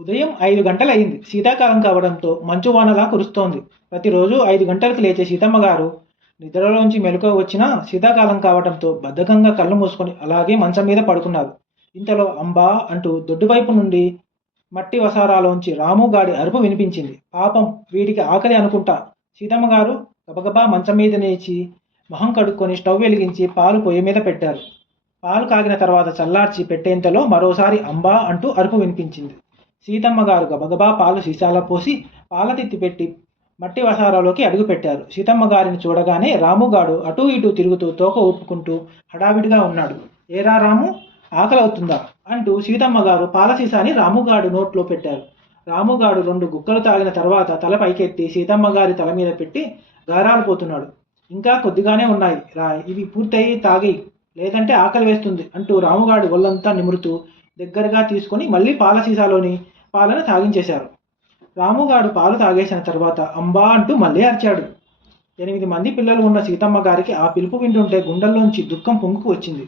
ఉదయం 5 గంటలయింది. శీతాకాలం కావడంతో మంచు వానలా కురుస్తోంది. ప్రతిరోజు 5 గంటలకు లేచే సీతమ్మ గారు నిద్రలోంచి మెలకువ వచ్చినా శీతాకాలం కావడంతో బద్ధకంగా కళ్ళు మూసుకొని అలాగే మంచం మీద పడుకున్నారు. ఇంతలో అంబా అంటూ దొడ్డివైపు నుండి మట్టి వసారాలోంచి రాముగాడి అరుపు వినిపించింది. పాపం వీడికి ఆకలి అనుకుంటా. సీతమ్మ గారు గబగబా మంచం మీద లేచి మొహం కడుక్కొని స్టవ్ వెలిగించి పాలు పొయ్యి మీద పెట్టారు. పాలు కాగిన తర్వాత చల్లార్చి పెట్టేంతలో మరోసారి అంబా అంటూ అరుపు వినిపించింది. సీతమ్మ గారు గబగబా పాలు సీసాలో పోసి పాల తిత్తి పెట్టి మట్టి వసారాలోకి అడుగుపెట్టారు. సీతమ్మ గారిని చూడగానే రాముగాడు అటూ ఇటూ తిరుగుతూ తోక ఊపుకుంటూ హడావిడిగా ఉన్నాడు. ఏరా రాము, ఆకలి అవుతుందా అంటూ సీతమ్మ గారు పాల సీసాని రాముగాడు నోట్లో పెట్టారు. రాముగాడు 2 గుక్కలు తాగిన తర్వాత తల పైకెత్తి సీతమ్మ గారి తల మీద పెట్టి గారాలు పోతున్నాడు. ఇంకా కొద్దిగానే ఉన్నాయి రా, ఇవి పూర్తయి తాగి, లేదంటే ఆకలి వేస్తుంది అంటూ రాముగాడు ఒళ్ళంతా నిమురుతూ దగ్గరగా తీసుకొని మళ్ళీ పాల సీసాలోని పాలను తాగించేశారు. రాముగాడు పాలు తాగేసిన తర్వాత అంబా అంటూ మళ్ళీ అరిచాడు. 8 మంది పిల్లలు ఉన్న సీతమ్మ గారికి ఆ పిలుపు వింటుంటే గుండెల్లోంచి దుఃఖం పొంగుకు వచ్చింది.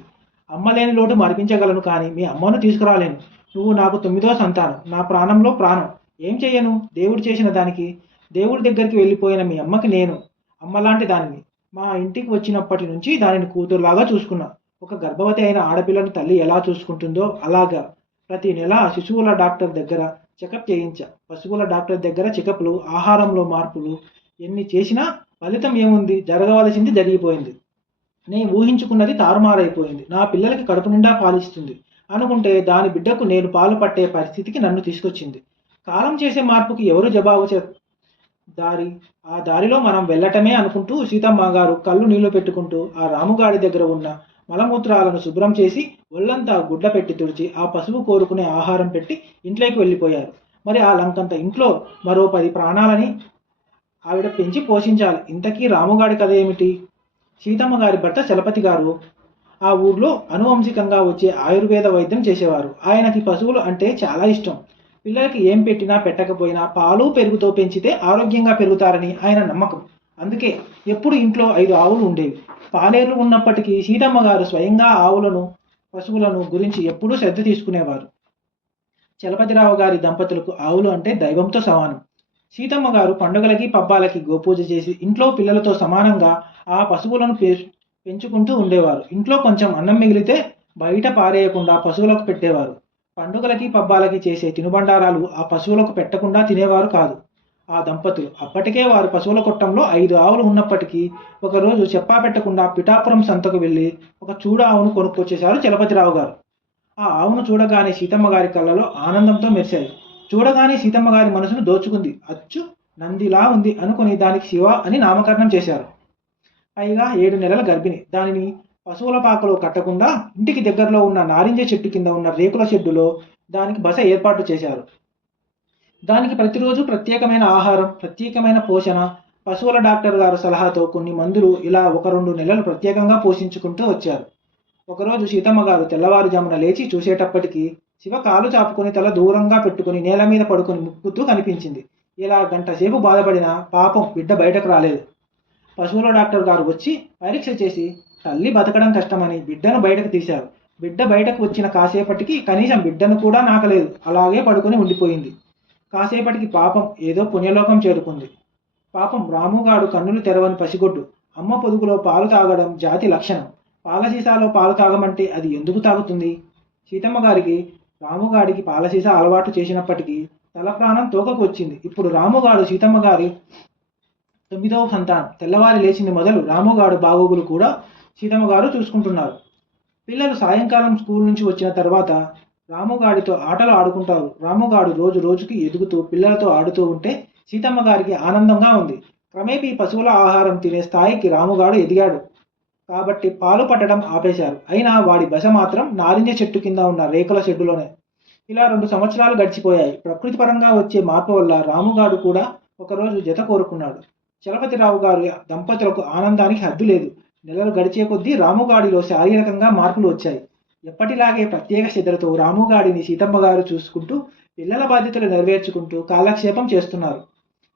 అమ్మ లేని లోటు మరిపించగలను, కానీ మీ అమ్మను తీసుకురాలేను. నువ్వు నాకు 9వ సంతానం, నా ప్రాణంలో ప్రాణం. ఏం చెయ్యను దేవుడు చేసిన దానికి? దేవుడి దగ్గరికి వెళ్ళిపోయిన మీ అమ్మకి నేను అమ్మలాంటి దానిని. మా ఇంటికి వచ్చినప్పటి నుంచి దానిని కూతురులాగా చూసుకున్నా. ఒక గర్భవతి అయిన ఆడపిల్లను తల్లి ఎలా చూసుకుంటుందో అలాగా ప్రతి నెల శిశువుల డాక్టర్ దగ్గర చెకప్ చేయించా. పశువుల డాక్టర్ దగ్గర చెకప్లు, ఆహారంలో మార్పులు ఎన్ని చేసినా ఫలితం ఏముంది? జరగవలసింది జరిగిపోయింది. నేను ఊహించుకున్నది తారుమారైపోయింది. నా పిల్లలకి కడుపు నిండా పాలిస్తుంది అనుకుంటే దాని బిడ్డకు నేను పాలు పట్టే పరిస్థితికి నన్ను తీసుకొచ్చింది. కాలం చేసే మార్పుకి ఎవరు జవాబు దారి ఆ దారిలో మనం వెళ్ళటమే అనుకుంటూ సీతమ్మ గారు కళ్ళు నీళ్లు పెట్టుకుంటూ ఆ రాముగాడి దగ్గర ఉన్న మలమూత్రాలను శుభ్రం చేసి ఒళ్ళంతా గుడ్డ పెట్టి తుడిచి ఆ పసుపు కోరుకునే ఆహారం పెట్టి ఇంట్లోకి వెళ్ళిపోయారు. మరి ఆ లంకంత ఇంట్లో మరో 10 ప్రాణాలని ఆవిడ పెంచి పోషించాలి. ఇంతకీ రాముగాడి కథ ఏమిటి? సీతమ్మ గారి భర్త చలపతి గారు ఆ ఊర్లో అనువంశికంగా వచ్చే ఆయుర్వేద వైద్యం చేసేవారు. ఆయనకి పశువులు అంటే చాలా ఇష్టం. పిల్లలకి ఏం పెట్టినా పెట్టకపోయినా పాలు పెరుగుతో పెంచితే ఆరోగ్యంగా పెరుగుతారని ఆయన నమ్మకం. అందుకే ఎప్పుడు ఇంట్లో 5 ఆవులు ఉండేవి. పాలేర్లు ఉన్నప్పటికీ సీతమ్మ గారు స్వయంగా ఆవులను, పశువులను గురించి ఎప్పుడూ శ్రద్ధ తీసుకునేవారు. చలపతిరావు గారి దంపతులకు ఆవులు అంటే దైవంతో సమానం. సీతమ్మ గారు పండుగలకి, పబ్బాలకి గోపూజ చేసి ఇంట్లో పిల్లలతో సమానంగా ఆ పశువులను పెంచుకుంటూ ఉండేవారు. ఇంట్లో కొంచెం అన్నం మిగిలితే బయట పారేయకుండా పశువులకు పెట్టేవారు. పండుగలకి, పబ్బాలకి చేసే తినుబండారాలు ఆ పశువులకు పెట్టకుండా తినేవారు కాదు ఆ దంపతులు. అప్పటికే వారు పశువుల కొట్టంలో 5 ఆవులు ఉన్నప్పటికీ ఒకరోజు చెప్పా పెట్టకుండా పిఠాపురం సంతకు వెళ్ళి ఒక చూడ ఆవును కొనుక్కొచ్చేశారు చలపతిరావు గారు. ఆ ఆవును చూడగానే సీతమ్మ గారి కళ్ళలో ఆనందంతో మెరిశాయి. చూడగానే సీతమ్మ గారి మనసును దోచుకుంది. అచ్చు నందిలా ఉంది అనుకుని దానికి శివ అని నామకరణం చేశారు. పైగా 7 నెలల గర్భిణి. దానిని పశువుల పాకలో కట్టకుండా ఇంటికి దగ్గరలో ఉన్న నారింజ చెట్టు కింద ఉన్న రేకుల షెడ్డులో దానికి బస ఏర్పాటు చేశారు. దానికి ప్రతిరోజు ప్రత్యేకమైన ఆహారం, ప్రత్యేకమైన పోషణ, పశువుల డాక్టర్ గారు సలహాతో కొన్ని మందులు, ఇలా 1-2 నెలలు ప్రత్యేకంగా పోషించుకుంటూ వచ్చారు. ఒకరోజు సీతమ్మ గారు తెల్లవారుజామున లేచి చూసేటప్పటికి శివ కాలు చాపుకొని తల దూరంగా పెట్టుకుని నేల మీద పడుకొని ముక్కుతూ కనిపించింది. ఇలా గంట సేపు బాధపడినా పాపం బిడ్డ బయటకు రాలేదు. పశువుల డాక్టర్ గారు వచ్చి పరీక్ష చేసి తల్లి బతకడం కష్టమని బిడ్డను బయటకు తీశారు. బిడ్డ బయటకు వచ్చిన కాసేపటికి కనీసం బిడ్డను కూడా నాకలేదు. అలాగే పడుకొని ఉండిపోయింది. కాసేపటికి పాపం ఏదో పుణ్యలోకం చేరుకుంది. పాపం రాముగాడు కన్నులు తెరవని పసిగొడ్డు. అమ్మ పొదుగులో పాలు తాగడం జాతి లక్షణం. పాల సీసాలో పాలు తాగమంటే అది ఎందుకు తాగుతుంది? సీతమ్మ గారికి రాముగాడికి పాల సీసా అలవాటు చేసినప్పటికీ తల ప్రాణం తోకకు వచ్చింది. ఇప్పుడు రాముగాడు సీతమ్మ గారి 9వ సంతానం. తెల్లవారి లేచింది మొదలు రాముగాడు బాగోగులు కూడా సీతమ్మ గారు చూసుకుంటున్నారు. పిల్లలు సాయంకాలం స్కూల్ నుంచి వచ్చిన తర్వాత రాముగాడితో ఆటలు ఆడుకుంటారు. రాముగాడు రోజు రోజుకి ఎదుగుతూ పిల్లలతో ఆడుతూ ఉంటే సీతమ్మ గారికి ఆనందంగా ఉంది. క్రమేపీ పశువుల ఆహారం తినే స్థాయికి రాముగాడు ఎదిగాడు కాబట్టి పాలు పట్టడం ఆపేశారు. అయినా వాడి బస మాత్రం నారింజ చెట్టు కింద ఉన్న రేకుల షెడ్డులోనే. ఇలా 2 సంవత్సరాలు గడిచిపోయాయి. ప్రకృతి పరంగా వచ్చే మార్పు వల్ల రాముగాడు కూడా ఒకరోజు జత కోరుకున్నాడు. చలపతిరావు గారి దంపతులకు ఆనందానికి హద్దు లేదు. నెలలు గడిచే కొద్దీ రాముగాడిలో శారీరకంగా మార్పులు వచ్చాయి. ఎప్పటిలాగే ప్రత్యేక శ్రద్ధలతో రాముగాడిని సీతమ్మ గారు చూసుకుంటూ పిల్లల బాధ్యతలు నెరవేర్చుకుంటూ కాలక్షేపం చేస్తున్నారు.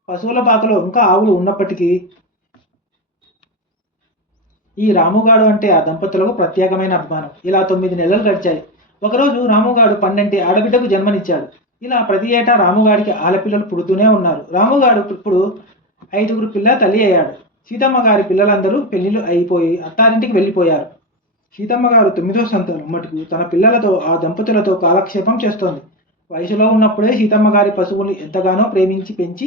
పశువుల పాకలో ఇంకా ఆవులు ఉన్నప్పటికీ ఈ రాముగాడు అంటే ఆ దంపతులకు ప్రత్యేకమైన అభిమానం. ఇలా 9 నెలలు గడిచాయి. ఒకరోజు రాముగాడు 12 ఆడబిడ్డకు జన్మనిచ్చాడు. ఇలా ప్రతి ఏటా రాముగాడికి ఆడపిల్లలు పుడుతూనే ఉన్నారు. రాముగాడు ఇప్పుడు 5గురు పిల్ల తల్లి అయ్యాడు. సీతమ్మ గారి పిల్లలందరూ పెళ్లిళ్ళు అయిపోయి అత్తారింటికి వెళ్ళిపోయారు. సీతమ్మ గారు 9వ సంతానం మటుకు తన పిల్లలతో ఆ దంపతులతో కాలక్షేపం చేస్తోంది. వయసులో ఉన్నప్పుడే సీతమ్మ గారి పశువులు ఎంతగానో ప్రేమించి పెంచి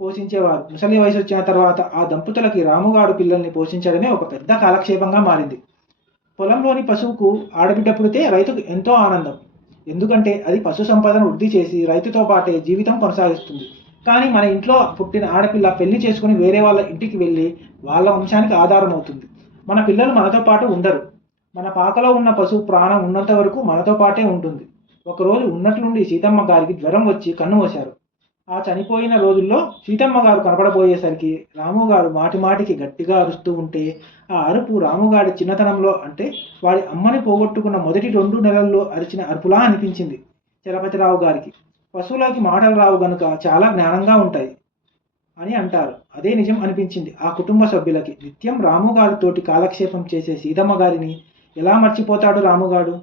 పోషించేవారు. ముసలి వయసు వచ్చిన తర్వాత ఆ దంపతులకి రాముగాడు పిల్లల్ని పోషించడమే ఒక పెద్ద కాలక్షేపంగా మారింది. పొలంలోని పశువుకు ఆడబిడ్డ పుడితే రైతుకు ఎంతో ఆనందం. ఎందుకంటే అది పశు సంపదను వృద్ధి చేసి రైతుతో పాటే జీవితం కొనసాగిస్తుంది. కానీ మన ఇంట్లో పుట్టిన ఆడపిల్ల పెళ్లి చేసుకుని వేరే వాళ్ళ ఇంటికి వెళ్ళి వాళ్ళ వంశానికి ఆధారం అవుతుంది. మన పిల్లలు మనతో పాటు ఉండరు. మన పాకలో ఉన్న పశువు ప్రాణం ఉన్నంత వరకు మనతో పాటే ఉంటుంది. ఒకరోజు ఉన్నట్లుండి సీతమ్మ గారికి జ్వరం వచ్చి కన్ను మూశారు. ఆ చనిపోయిన రోజుల్లో సీతమ్మ గారు కనపడబోయేసరికి రాముగాడు మాటి మాటికి గట్టిగా అరుస్తూ ఉంటే ఆ అరుపు రాముగాడి చిన్నతనంలో అంటే వాడి అమ్మని పోగొట్టుకున్న మొదటి 2 నెలల్లో అరిచిన అరుపులా అనిపించింది చలపతిరావు గారికి. పశువులకి మాటలు రావు గనుక చాలా జ్ఞానంగా ఉంటాయి అని అంటారు. అదే నిజం అనిపించింది ఆ కుటుంబ సభ్యులకి. నిత్యం రాముగాడితోటి కాలక్షేపం చేసే సీతమ్మ గారిని ఎలా మర్చిపోతాడు రాముగాడు?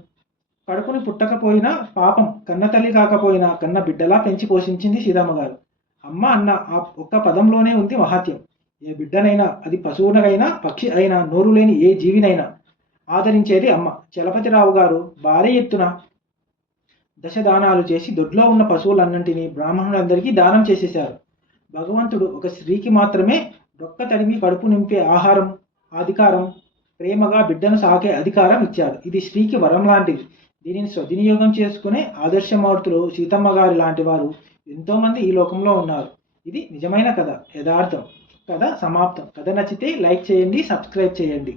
కడుపుని పుట్టకపోయినా పాపం కన్నతల్లి కాకపోయినా కన్న బిడ్డలా పెంచి పోషించింది సీతమ్మ గారు. అమ్మ అన్న ఆ ఒక్క పదంలోనే ఉంది మహాత్యం. ఏ బిడ్డనైనా, అది పశువునైనా పక్షి అయినా, నోరు లేని ఏ జీవినైనా ఆదరించేది అమ్మ. చలపతిరావు గారు భారీ ఎత్తున దశదానాలు చేసి దొడ్లో ఉన్న పశువులన్నింటినీ బ్రాహ్మణులందరికీ దానం చేసేశారు. భగవంతుడు ఒక స్త్రీకి మాత్రమే డొక్క తడిమి కడుపు నింపే ఆహారం, అధికారం, ప్రేమగా బిడ్డను సాకే అధికారం ఇచ్చాడు. ఇది స్త్రీకి వరం లాంటిది. దీనిని సద్వినియోగం చేసుకునే ఆదర్శమూర్తులు సీతమ్మ గారి లాంటి వారు ఎంతోమంది ఈ లోకంలో ఉన్నారు. ఇది నిజమైన కథ, యథార్థం. కథ సమాప్తం. కథ నచ్చితే లైక్ చేయండి, సబ్స్క్రైబ్ చేయండి.